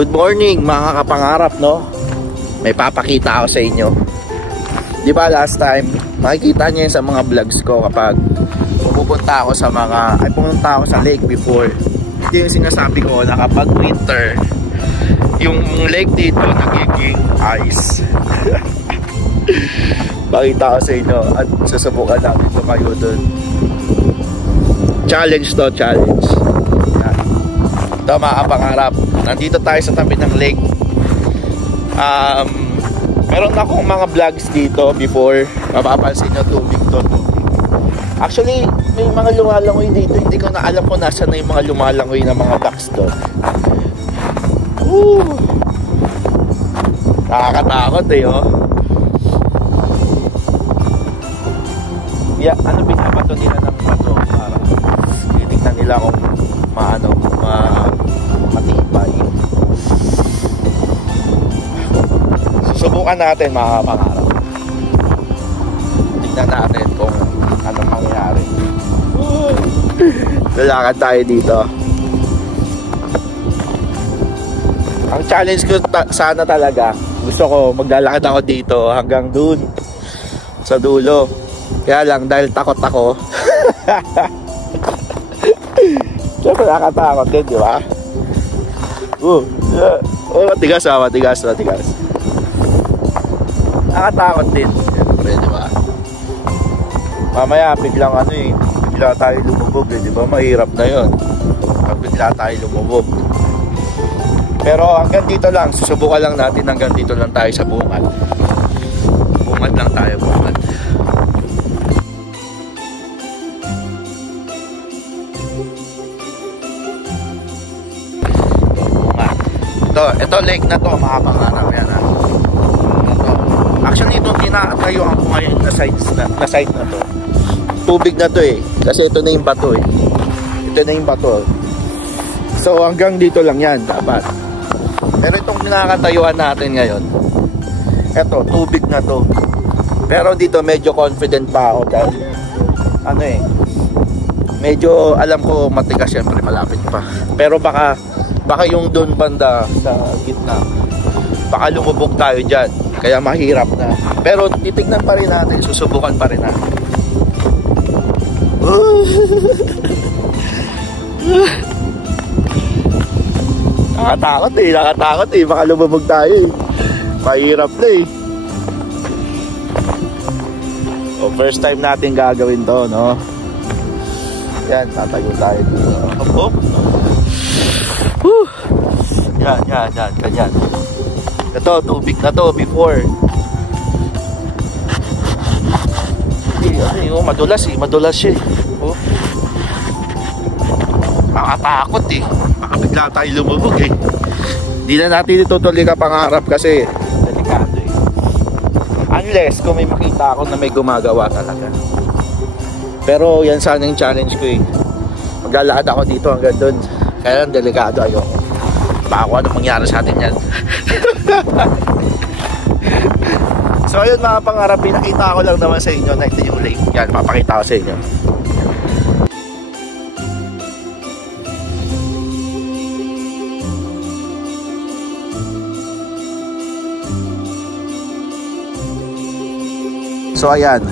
Good morning mga kapangarap, no? May papakita ako sa inyo. Di ba last time, makikita niyo yun sa mga vlogs ko kapag pupunta ako sa pumunta ako sa lake before. Ito yung sinasabi ko na kapag winter, yung lake dito nagiging ice. Pakita ko sa inyo at susubukan natin ito kayo dun. Challenge to, challenge. Ito mga kapangarap, nandito tayo sa tabi ng lake. Meron akong mga vlogs dito before. Mapapansin nyo, tubig to, tubig. Actually, may mga lumalangoy dito. Hindi ko na alam kung nasa na yung mga lumalangoy na mga ducks doon. Nakakatakot eh, oh. Yeah, ano binabato nila ng bato para titignan nila kung matibay. Susubukan natin mga pangarap. Tignan natin kung anong mangyayari. Lalakad tayo dito. Ang challenge ko sana talaga, gusto ko maglalakad ako dito hanggang dun sa dulo. Kaya lang dahil takot ako. Siyempre nakatakot din, di ba? Matigas. Nakatakot din, siyempre, di ba? Mamaya biglang bigla tayo lumubog, di ba? Mahirap na yun pag bigla tayo lumubog. Pero hanggang dito lang, susubukan lang natin, hanggang dito lang tayo sa bungad. Bungad lang tayo, bungad. Ito lake na to, mga pangarap yan, ha? Ito. Actually, ito tinatayuan ko ngayon na site na to. Tubig na to eh. Kasi ito na yung bato eh. Ito na yung bato. So hanggang dito lang yan dapat. Pero itong pinakatayuan natin ngayon, ito, tubig na to. Pero dito medyo confident pa ako dahil medyo alam ko matigas, syempre malapit pa. Pero baka yung doon banda sa gitna, baka lumubog tayo dyan, kaya mahirap na. Pero titignan pa rin natin, susubukan pa rin natin. Nakatakot eh, baka lumubog tayo eh. Mahirap na eh. First time natin gagawin to, no? Yan, tatayo tayo dito. Hop. Yan, ganyan. Ito, tubig na to before. Madulas siya. Oh. Nakatakot eh. Baka bigla tayo lumubog eh. Hindi na natin itutuloy kapangarap kasi delikado eh. Unless kung may makita ako na may gumagawa talaga. Pero yan sana yung challenge ko eh. Maglalakad ako dito hanggang doon. Kaya lang delikado, ayoko. Baka kung anong mangyari sa atin yan. So ayun mga pangarap, pinakita ko lang naman sa inyo na ito yung lake. Yan, papakita ko sa inyo. So ayan.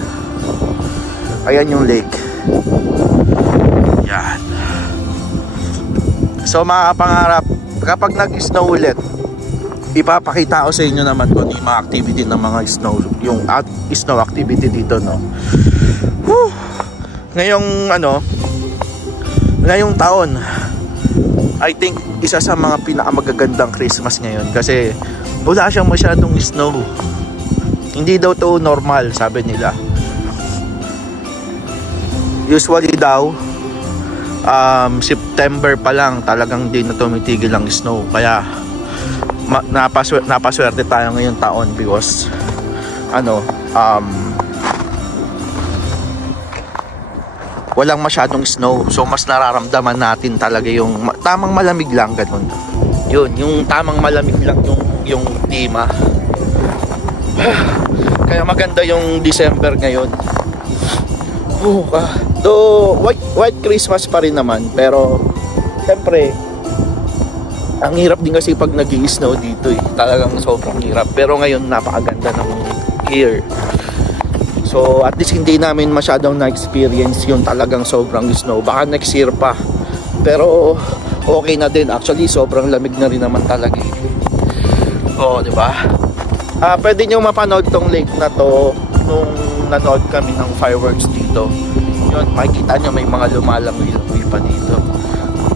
Ayan yung lake. Yan. So mga pangarap, kapag nag-snow ulit, ipapakita ko sa inyo naman kung yung mga activity ng mga snow, yung snow activity dito, no. Ngayong taon, I think isa sa mga pinakamagagandang Christmas ngayon kasi wala siyang masyadong snow. Hindi daw to normal, sabi nila. Usually daw September pa lang talagang di na tumitigil ang snow, kaya napaswerte tayo ngayong taon because walang masyadong snow, so mas nararamdaman natin talaga yung tamang malamig lang, ganun. Yun, yung tamang malamig lang yung klima. Kaya maganda yung December ngayon. Though white Christmas pa rin naman, pero siyempre Ang hirap din kasi pag nag-i-snow dito eh. Talagang sobrang hirap. Pero ngayon napakaganda ng year. So at least hindi namin masyadong na-experience yung talagang sobrang snow. Baka next year pa. Pero okay na din. Actually sobrang lamig na rin naman talaga eh. Oo, di ba? Pwede nyo mapanood tong lake na to nung nanood kami ng fireworks dito. Yun, makikita nyo may mga lumalangoy-langoy pa dito.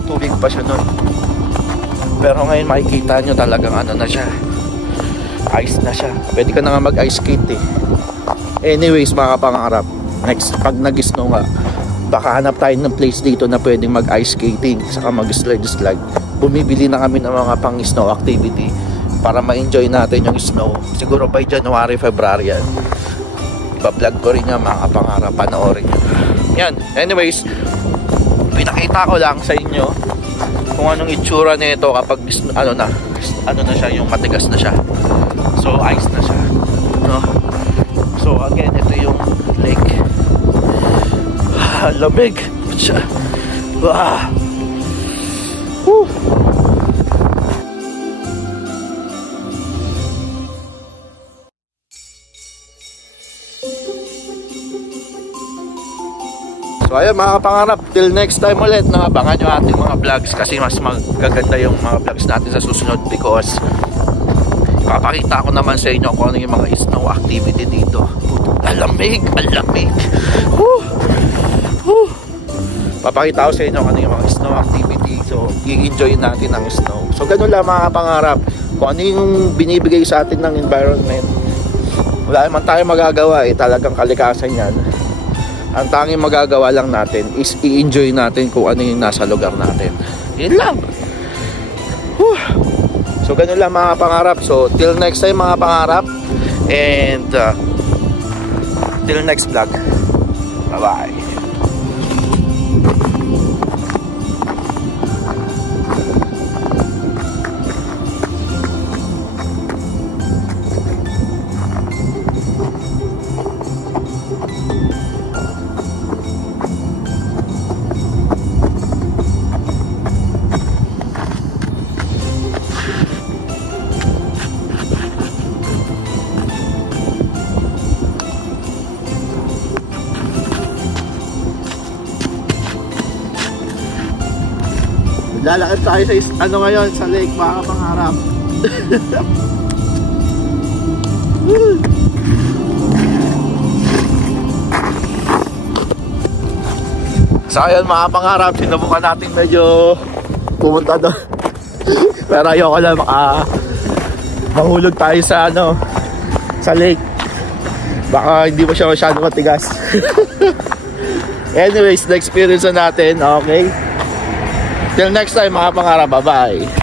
Tubig pa siya nun. Pero ngayon makikita nyo talagang ano na siya, ice na siya. Pwede ka na nga mag-ice skate eh. Anyways mga pangarap, next pag nag-snow nga, baka hanap tayo ng place dito na pwedeng mag-ice skating saka mag-slide. Bumibili na kami ng mga pang-snow activity para ma-enjoy natin yung snow. Siguro by January, February yan. Iba-vlog ko rin yan mga pangarap, panoorin nyo. Yan, anyways, pinakita ko lang sa inyo kung anong itsura nito kapag ano na siya, yung matigas na siya. So ice na siya, no? So again, ito yung lake. Lamig siya. Woo. So ayun mga pangarap, till next time ulit, abangan nyo ating mga vlogs kasi mas magaganda yung mga vlogs natin sa susunod because ipapakita ko naman sa inyo kung ano yung mga snow activity dito. Alamig. Papakita ko sa inyo kung ano yung mga snow activity. So i-enjoy natin ang snow. So ganun lang mga pangarap, kung ano yung binibigay sa atin ng environment, wala naman tayo magagawa eh, talagang kalikasan yan. Ang tanging magagawa lang natin is i-enjoy natin kung ano yung nasa lugar natin. Yun lang. So ganun lang mga pangarap. So till next time mga pangarap, and till next vlog. Bye bye. Lalakad tayo sa ano ngayon, sa lake mga pangarap. So ayun mga pangarap, sinubukan natin medyo pumunta doon. Pero ayoko lang mahulog tayo sa ano, sa lake. Baka hindi mo siya masyado matigas. Anyways, na-experience na natin, okay? Till next time mga pangarap, bye-bye.